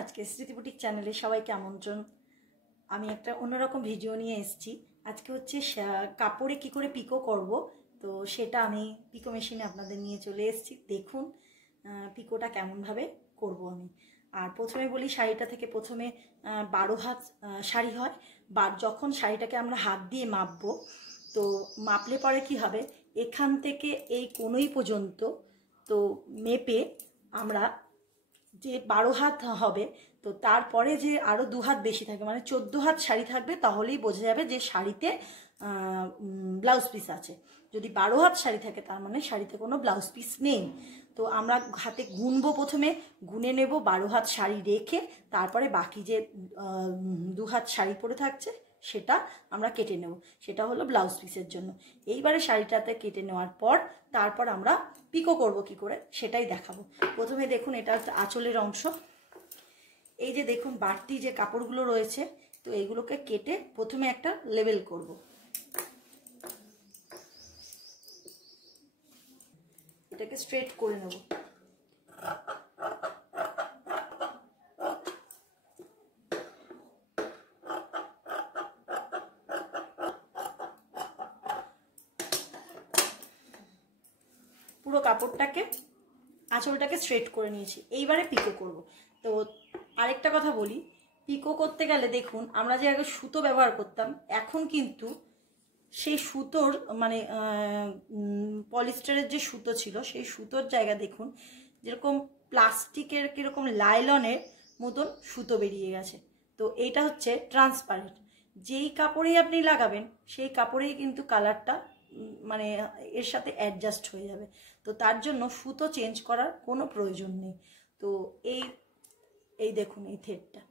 আজকে স্মৃতি বুটিক চ্যানেলে সবাইকে আমন্ত্রণ। আমি একটা অন্যরকম ভিডিও নিয়ে এসেছি। আজকে হচ্ছে কাপড়ে কি করে পিকো করব, তো সেটা আমি পিকো মেশিনে আপনাদের নিয়ে চলে এসেছি। দেখুন পিকোটা কেমনভাবে করব আমি। আর প্রথমে বলি, শাড়িটা থেকে প্রথমে 12 হাত শাড়ি হয়। যখন শাড়িটাকে আমরা হাত দিয়ে মাপবো, তো মাপলে পরে কি হবে, এখান থেকে এই কোনোই পর্যন্ত তো মেপে আমরা যে 12 হাত হবে, তো তারপরে যে আরও 2 হাত বেশি থাকবে, মানে 14 হাত শাড়ি থাকবে, তাহলেই বোঝা যাবে যে শাড়িতে ব্লাউজ পিস আছে। যদি 12 হাত শাড়ি থাকে, তার মানে শাড়িতে কোনো ব্লাউজ পিস নেই। তো আমরা হাতে গুনবো, প্রথমে গুনে নেব 12 হাত শাড়ি রেখে, তারপরে বাকি যে 2 হাত শাড়ি পরে থাকছে সেটা আমরা কেটে নেব, সেটা হলো ব্লাউজ পিসের জন্য। এইবারে শাড়িটাতে কেটে নেওয়ার পর তারপর আমরা পিকো করব কি করে সেটাই দেখাবো। প্রথমে দেখুন, এটা হচ্ছে আঁচলের অংশ। এই যে দেখুন বাড়তি যে কাপড়গুলো রয়েছে, তো এইগুলোকে কেটে প্রথমে একটা লেবেল করব। এটাকে স্ট্রেট করে নেব। পুরো কাপড়টাকে, আঁচলটাকে স্ট্রেট করে নিয়েছি। এইবারে পিকো করব। তো আরেকটা কথা বলি, পিকো করতে গেলে দেখুন, আমরা যে আগে সুতো ব্যবহার করতাম, এখন কিন্তু সেই সুতোর মানে পলিস্টারের যে সুতো ছিল, সেই সুতোর জায়গা দেখুন যেরকম প্লাস্টিকের কিরকম লাইলনের মতন সুতো বেরিয়ে গেছে। তো এইটা হচ্ছে ট্রান্সপারেন্ট। যেই কাপড়েই আপনি লাগাবেন সেই কাপড়েই কিন্তু কালারটা মানে এর সাথে অ্যাডজাস্ট হয়ে যাবে। তো তার জন্য সুতো চেঞ্জ করার কোনো প্রয়োজন নেই। তো এই দেখুন, এই থ্রেডটা,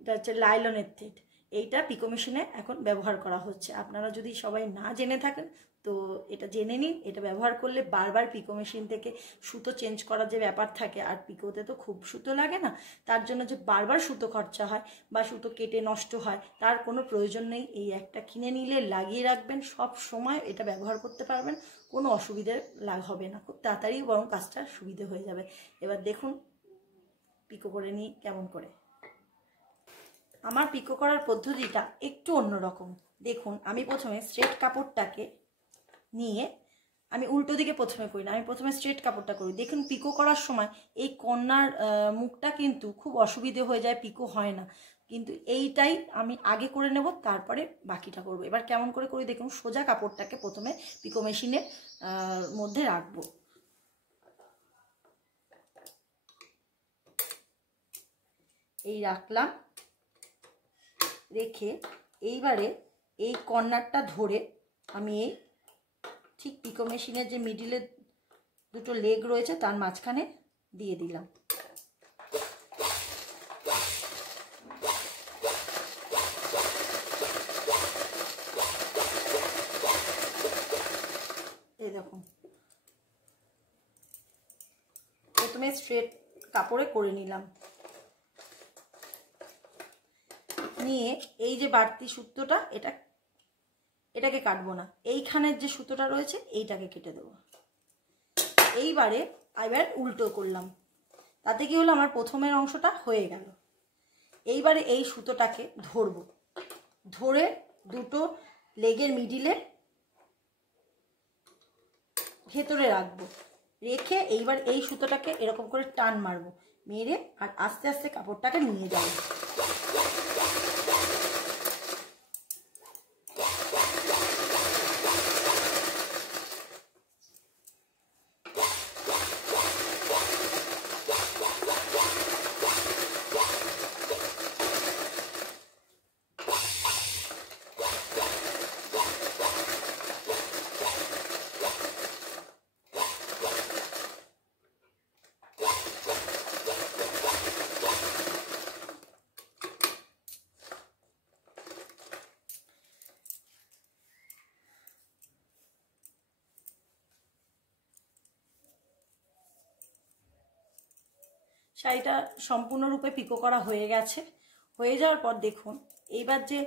এটা হচ্ছে লাইলনের থ্রেড। এইটা পিকো মেশিনে এখন ব্যবহার করা হচ্ছে। আপনারা যদি সবাই না জেনে থাকেন, তো এটা জেনে নিন। এটা ব্যবহার করলে বারবার পিকো মেশিন থেকে সুতো চেঞ্জ করার যে ব্যাপার থাকে, আর পিকোতে তো খুব সুতো লাগে না, তার জন্য যে বারবার সুতো খরচা হয় বা সুতো কেটে নষ্ট হয়, তার কোনো প্রয়োজন নেই। এই একটা কিনে নিলে লাগিয়ে রাখবেন, সব সময় এটা ব্যবহার করতে পারবেন, কোনো অসুবিধে হবে না, খুব তাড়াতাড়ি বরং কাজটা সুবিধে হয়ে যাবে। এবার দেখুন পিকো করে নিই কেমন করে। আমার পিকো করার পদ্ধতিটা একটু অন্যরকম। দেখুন, আমি প্রথমে স্ট্রেট কাপড়টাকে নিয়ে, আমি উল্টো দিকে প্রথমে করি না, আমি প্রথমে স্ট্রেট কাপড়টা করি। দেখুন পিকো করার সময় এই কর্নার মুখটা কিন্তু খুব অসুবিধে হয়ে যায়, পিকো হয় না। কিন্তু এইটাই আমি আগে করে নেব, তারপরে বাকিটা করব। এবার কেমন করে করি দেখুন, সোজা কাপড়টাকে প্রথমে পিকো মেশিনের মধ্যে রাখবো। এই রাখলাম, রেখে এইবারে এই কর্নারটা ধরে আমি এই ঠিক পিকো মেশিনের যে মিডিলে দুটো লেগ রয়েছে তার মাঝখানে দিয়ে দিলাম। এই দেখুন, প্রথমে স্ট্রেট কাপড়ে করে নিলাম, নিয়ে এই যে বাড়তি সুতোটা, এটাকে কাটবো না, এইখানের যে সুতোটা রয়েছে এইটাকে কেটে দেবো। এবার উল্টো করলাম, তাতে কি হলো, আমার প্রথমের অংশটা হয়ে গেল। এইবারে এই সুতোটাকে ধরবো, ধরে দুটো লেগের মিডিলে ভেতরে রাখবো, রেখে এইবার এই সুতোটাকে এরকম করে টান মারবো, মেরে আর আস্তে আস্তে কাপড়টাকে নিয়ে যাবো। শাড়িটা সম্পূর্ণরূপে পিকো করা হয়ে গেছে। হয়ে যাওয়ার পর দেখুন, এইবার যে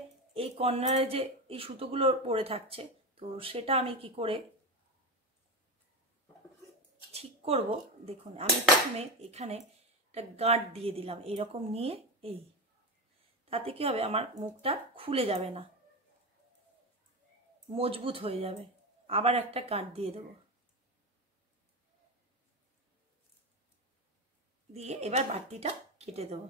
এই কর্নারে যে এই সুতোগুলো পড়ে থাকছে, তো সেটা আমি কি করে ঠিক করব। দেখুন, আমি প্রথমে এখানে একটা গাঁট দিয়ে দিলাম এইরকম নিয়ে, এই তাতে কি হবে, আমার মুখটা খুলে যাবে না, মজবুত হয়ে যাবে। আবার একটা গাঁট দিয়ে দেবো, দিয়ে এবার বাড়তিটা কেটে দেবো।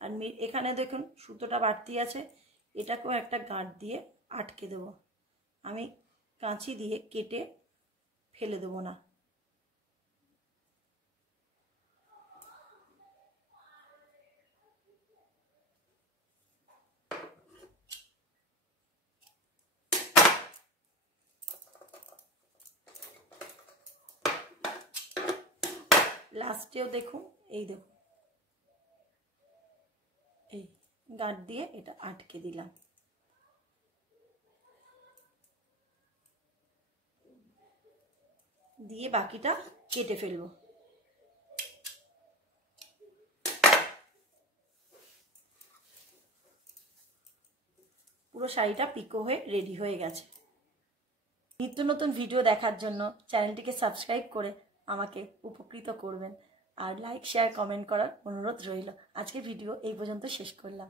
আর এখানে দেখুন সুতোটা বাড়তি আছে, এটাকেও একটা গাঁট দিয়ে আটকে দেব। আমি কাঁচি দিয়ে কেটে ফেলে দেবো না। লাস্টেও দেখুন, এই দেখুন, এই গাঁট দিয়ে এটা আটকে দিলাম। দিয়ে বাকিটা কেটে ফেলবো। পুরো শাড়িটা পিকো হয়ে রেডি হয়ে গেছে। নিত্য নতুন ভিডিও দেখার জন্য চ্যানেলটিকে সাবস্ক্রাইব করে আমাকে উপকৃত করবেন, আর লাইক শেয়ার কমেন্ট করার অনুরোধ রইল। আজকের ভিডিও এই পর্যন্ত শেষ করলাম।